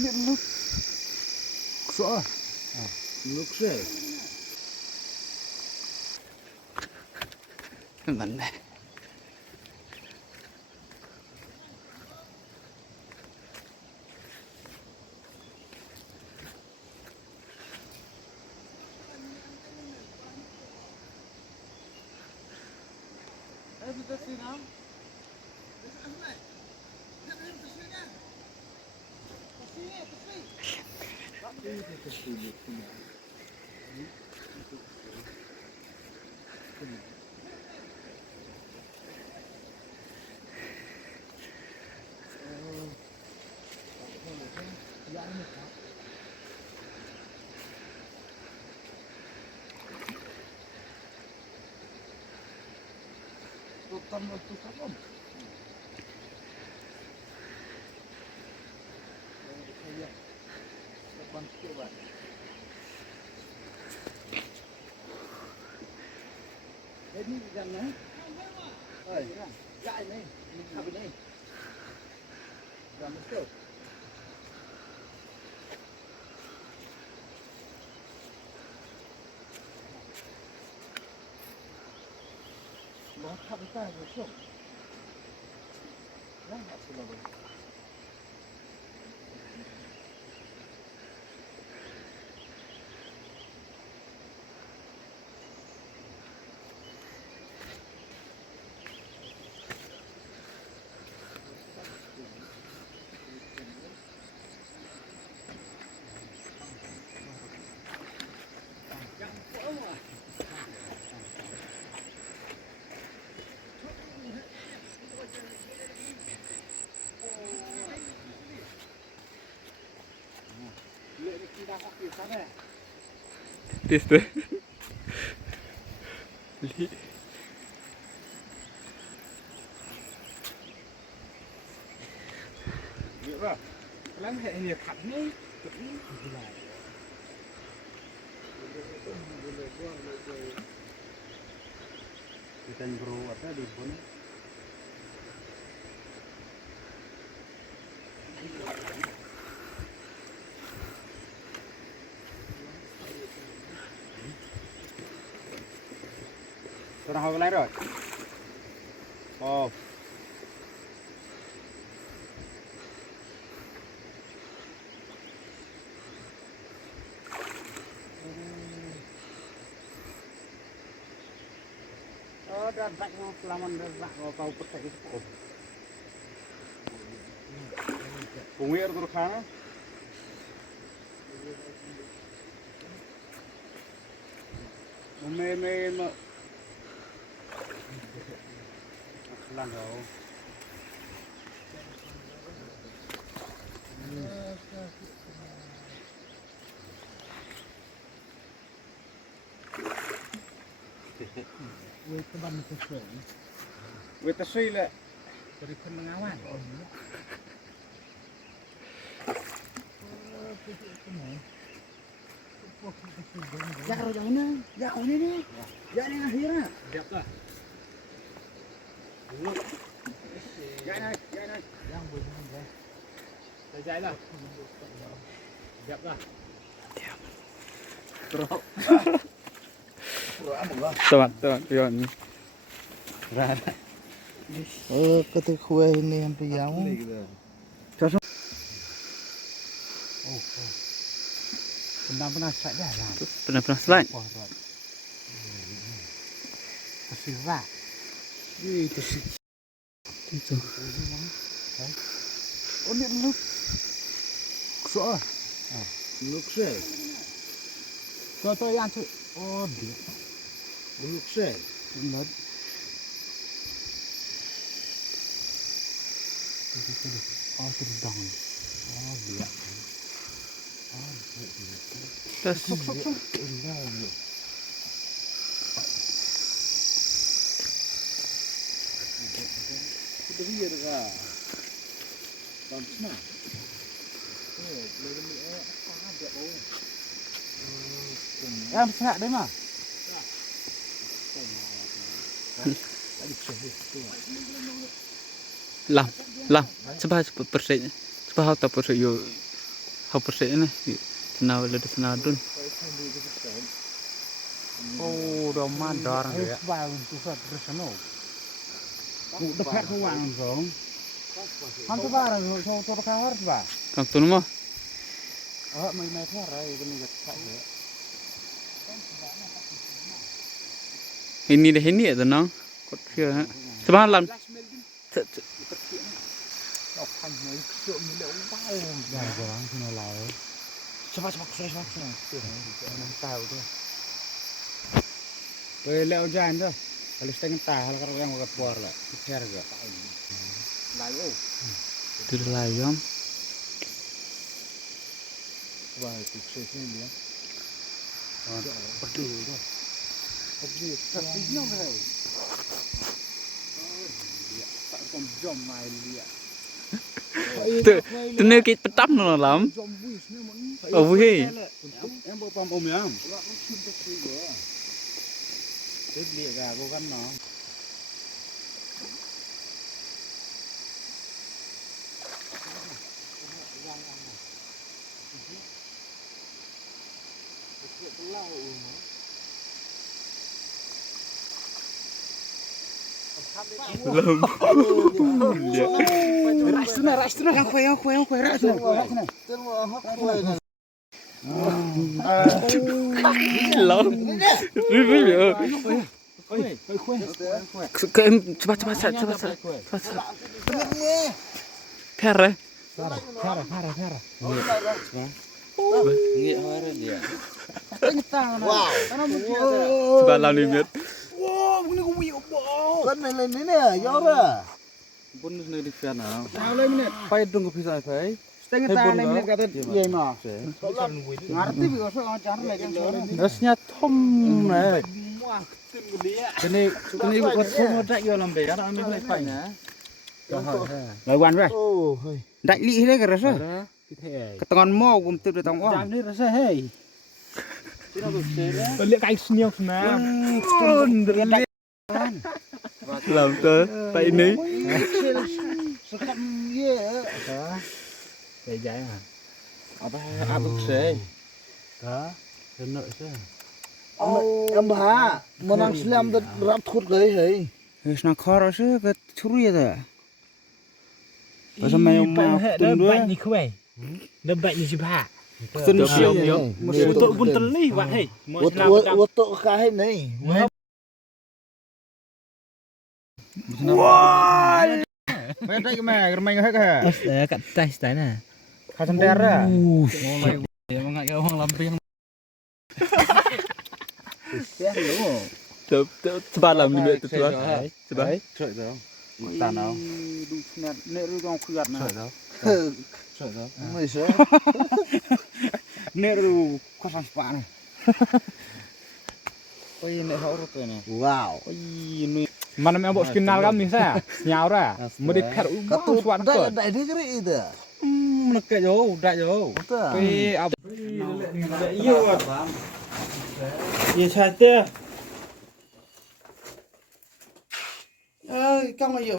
Ini look. So. Look sih. Mana? Kita siram. Tutam. Ini kan nih. Ya ini, apa ini? Jangan masuk. Mau apa kita masuk? Jangan selalu. Tis tuh. Li. Được rồi. Lắm hệ nhiệt hẳn đi. Kita bro apa di pun. Sudah hafal lagi rồi. Oh. Dan tak mau selaman dan tak mau kau petek itu. Pungir terus sana. Meme lang kau. Wait teman tersuai. Wait tersuai le. Dari pengawan. Jauh yang ini nih. Jangan yang akhirnya. Siap lah. Jangan. Yang boleh nih. Selesai lah. Siap lah. Terus. Teman, pion. Oh, ketik kue ini yang piang. Oh. Pernah saja lah. Pernah slide. Tersirat. Itu sih. Itu. Oh, ini look. So. Look sih. So yang tu. Oh, dia. Look sih. Benar. Oh, terbang. Oh, dia. Tas. Em sạ đấy mà. Lam, sebab persen, sebab tak persen yo Apa sih ini? Senau ada senadun. Oh, udah madar ya. Bang tu sat resno. Udah pakai uang dong. Hantu barang tu kawar ba. Kang tun mah. Mai cara ini kat ya. Ini deh ini ya tenang. Kot dia. Semalam. Học hành mấy chỗ mình đậu bao dài quá thì nó lại cepat tahu tuh leo jalan tuh kalau setengah tahun kalau yang mau keluar lah share gak lalu Itu layam. wah itu sini ya pergi tuh pergi tapi nyong kau tak jom main dia Tu ni kita petam no lam. Oh vui. Em bộ pom ôm nhá. Tết lịa gà cô gắn nó. Belum. Ras tu nak kue ras tu. Belum. Review. Ke cepat. Pera. Wow. Sebalam ni biar. Wow, ini gue wih opo. Kan main ini nih, ya ora. Pun ni di sana. Tahu lah ini. Pai dong ke pisah saya. Setengah tahun ini kata iya mah. Ngerti bisa cara lagi yang Rasnya tom eh. Kini buat semua dak yo lambe kan ambil lagi pai na. Lawan weh. Oh, hei. Ndak li ini ke rasa. Ketengan mau kum tu datang wah. Jam ni rasa hei. Lihat kayak senyum nah. Làm tơ tay ní. Sekam ye. Để giải hả? Apa bực sih? Hả? Kenok sih. Em bà, menang Islam tu berat khut gay hei. Wis nak khor sih ke curi ya. Pasal main mau tunggu. Ni kuai. Debat ni siapa? Betul siap. Untuk pun telih wah hei. Untuk kahim ni. Wah. Mai ke mai, remai ke ha. Kat tes dah nah. Kau sendiri. Dia mengat ke orang lamping. Sebalam ni biar tu tuan. Sebaik. Trời đâu. Ta nào. Đúng nè, nè rồi con khuyết nè. Trời đâu. Mày sợ. Nè rồi có sang spa này. Ôi nè hậu rồi nè. Wow. Ôi nuôi. Mana memang bos kenal kami saya, nyaura, mesti pet Katu suan dah dah dia kira itu. Menekat jauh, dah jauh. Tapi apa? Iya, iya saja. Kau ngayo.